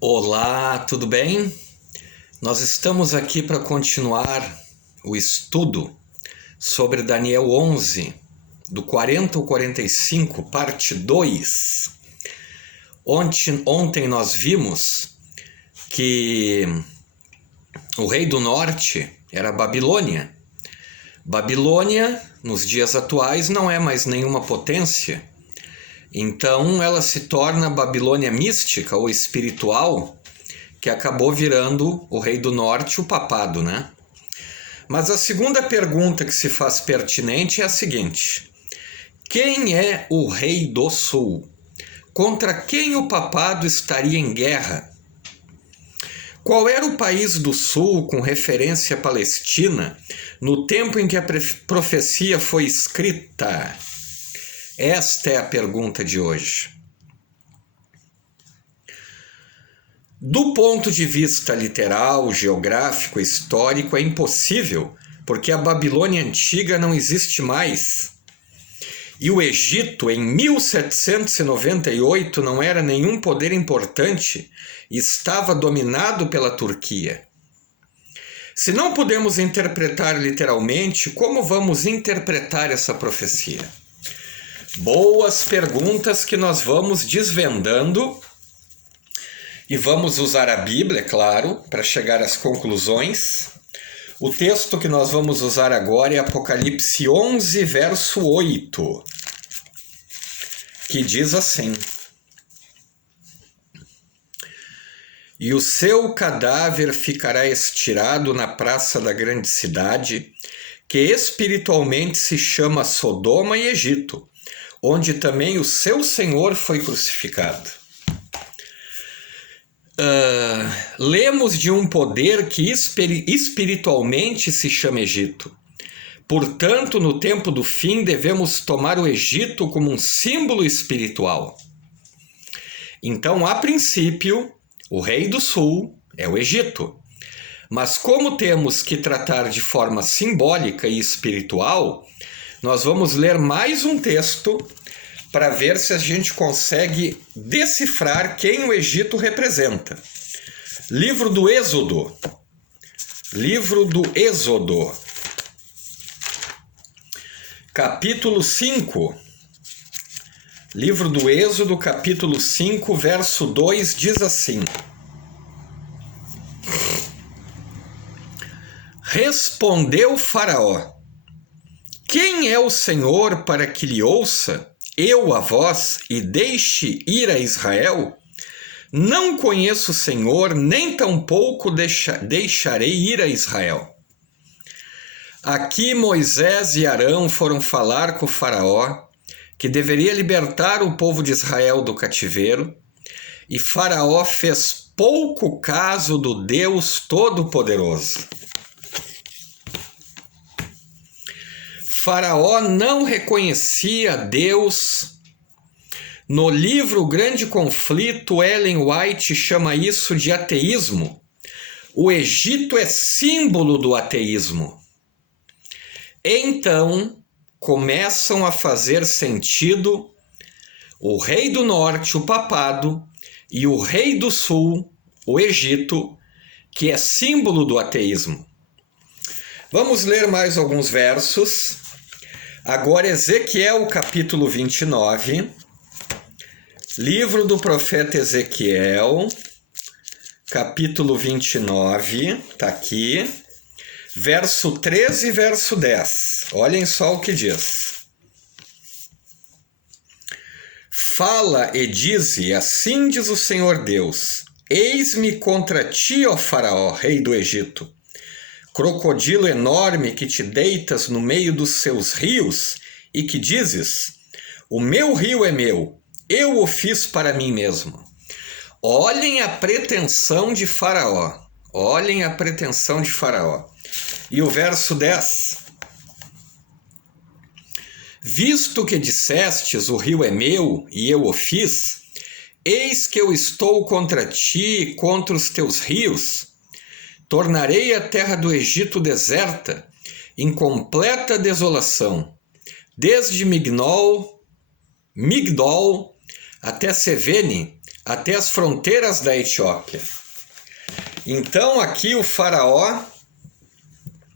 Olá, tudo bem? Nós estamos aqui para continuar o estudo sobre Daniel 11, do 40 ao 45, parte 2. Ontem nós vimos que o rei do norte era Babilônia. Babilônia, nos dias atuais, não é mais nenhuma potência. Então ela se torna a Babilônia mística ou espiritual, que acabou virando o rei do norte, o papado, né? Mas a segunda pergunta que se faz pertinente é a seguinte: quem é o rei do sul? Contra quem o papado estaria em guerra? Qual era o país do sul com referência à Palestina no tempo em que a profecia foi escrita? Esta é a pergunta de hoje. Do ponto de vista literal, geográfico, histórico, é impossível, porque a Babilônia antiga não existe mais. E o Egito, em 1798, não era nenhum poder importante e estava dominado pela Turquia. Se não podemos interpretar literalmente, como vamos interpretar essa profecia? Boas perguntas que nós vamos desvendando e vamos usar a Bíblia, é claro, para chegar às conclusões. O texto que nós vamos usar agora é Apocalipse 11, verso 8, que diz assim: E o seu cadáver ficará estirado na praça da grande cidade, que espiritualmente se chama Sodoma e Egito, onde também o seu Senhor foi crucificado. Lemos de um poder que espiritualmente se chama Egito. Portanto, no tempo do fim, devemos tomar o Egito como um símbolo espiritual. Então, a princípio, o rei do sul é o Egito. Mas como temos que tratar de forma simbólica e espiritual, nós vamos ler mais um texto para ver se a gente consegue decifrar quem o Egito representa. Livro do Êxodo. Capítulo 5. Livro do Êxodo, capítulo 5, verso 2, diz assim: Respondeu Faraó: Quem é o Senhor para que lhe ouça, eu a vós, e deixe ir a Israel? Não conheço o Senhor, nem tampouco deixarei ir a Israel. Aqui Moisés e Arão foram falar com o Faraó, que deveria libertar o povo de Israel do cativeiro, e Faraó fez pouco caso do Deus Todo-Poderoso. Faraó não reconhecia Deus. No livro O Grande Conflito, Ellen White chama isso de ateísmo. O Egito é símbolo do ateísmo. Então, começam a fazer sentido o rei do norte, o papado, e o rei do sul, o Egito, que é símbolo do ateísmo. Vamos ler mais alguns versos. Agora, Ezequiel, capítulo 29, livro do profeta Ezequiel, capítulo 29, está aqui, verso 13 e verso 10. Olhem só o que diz. Fala e dize, assim diz o Senhor Deus: Eis-me contra ti, ó Faraó, rei do Egito, crocodilo enorme que te deitas no meio dos seus rios e que dizes: O meu rio é meu, eu o fiz para mim mesmo. Olhem a pretensão de Faraó. Olhem a pretensão de Faraó. E o verso 10. Visto que dissestes, o rio é meu e eu o fiz, eis que eu estou contra ti e contra os teus rios. Tornarei a terra do Egito deserta, em completa desolação, desde Migdol até Sevene, até as fronteiras da Etiópia. Então aqui o faraó,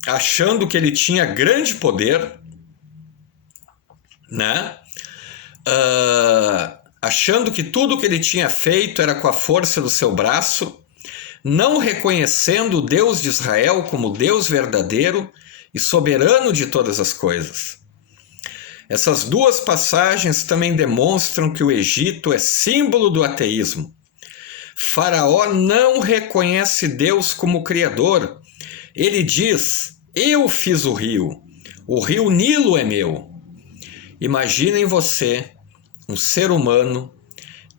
achando que ele tinha grande poder, né? Achando que tudo que ele tinha feito era com a força do seu braço, não reconhecendo o Deus de Israel como Deus verdadeiro e soberano de todas as coisas. Essas duas passagens também demonstram que o Egito é símbolo do ateísmo. Faraó não reconhece Deus como Criador. Ele diz: eu fiz o rio Nilo é meu. Imaginem você, um ser humano,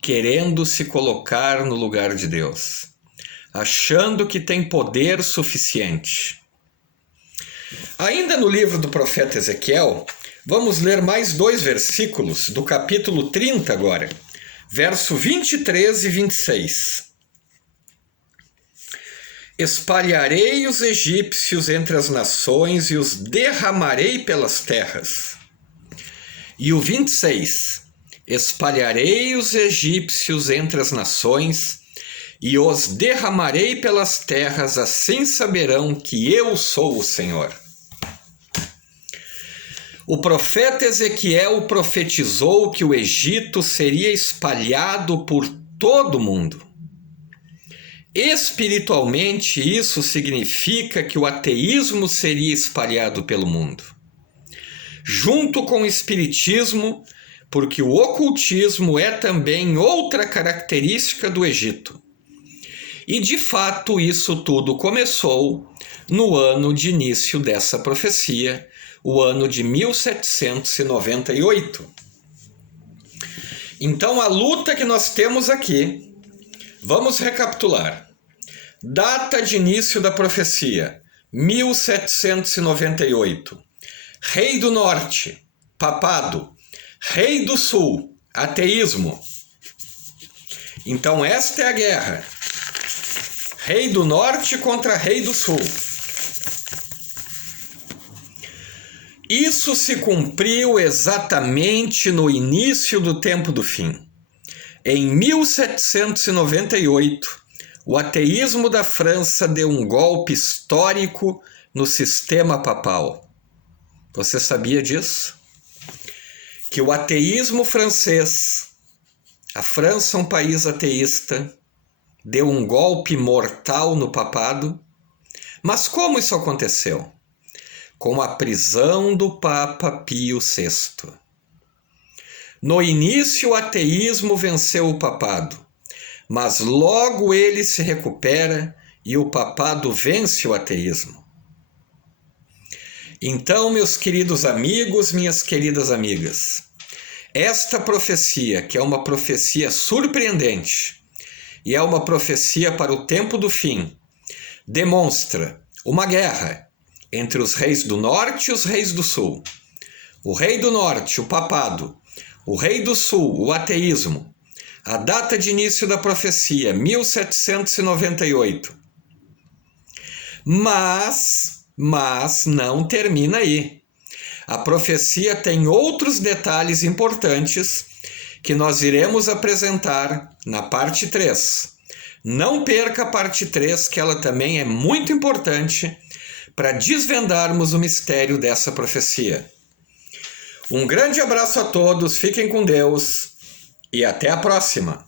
querendo se colocar no lugar de Deus, achando que tem poder suficiente. Ainda no livro do profeta Ezequiel, vamos ler mais 2 versículos do capítulo 30 agora, verso 23 e 26. Espalharei os egípcios entre as nações e os derramarei pelas terras. E o 26. Espalharei os egípcios entre as nações e os derramarei pelas terras, assim saberão que eu sou o Senhor. O profeta Ezequiel profetizou que o Egito seria espalhado por todo o mundo. Espiritualmente, isso significa que o ateísmo seria espalhado pelo mundo, junto com o espiritismo, porque o ocultismo é também outra característica do Egito. E de fato isso tudo começou no ano de início dessa profecia, o ano de 1798. Então a luta que nós temos aqui, vamos recapitular. Data de início da profecia, 1798. Rei do Norte, papado. Rei do Sul, ateísmo. Então esta é a guerra. Rei do Norte contra Rei do Sul. Isso se cumpriu exatamente no início do tempo do fim. Em 1798, o ateísmo da França deu um golpe histórico no sistema papal. Você sabia disso? Que o ateísmo francês, a França, um país ateísta, deu um golpe mortal no papado. Mas como isso aconteceu? Com a prisão do Papa Pio VI. No início, o ateísmo venceu o papado, mas logo ele se recupera e o papado vence o ateísmo. Então, meus queridos amigos, minhas queridas amigas, esta profecia, que é uma profecia surpreendente e é uma profecia para o tempo do fim, demonstra uma guerra entre os reis do norte e os reis do sul. O rei do norte, o papado, o rei do sul, o ateísmo. A data de início da profecia, 1798. Mas não termina aí. A profecia tem outros detalhes importantes que nós iremos apresentar na parte 3. Não perca a parte 3, que ela também é muito importante para desvendarmos o mistério dessa profecia. Um grande abraço a todos, fiquem com Deus e até a próxima!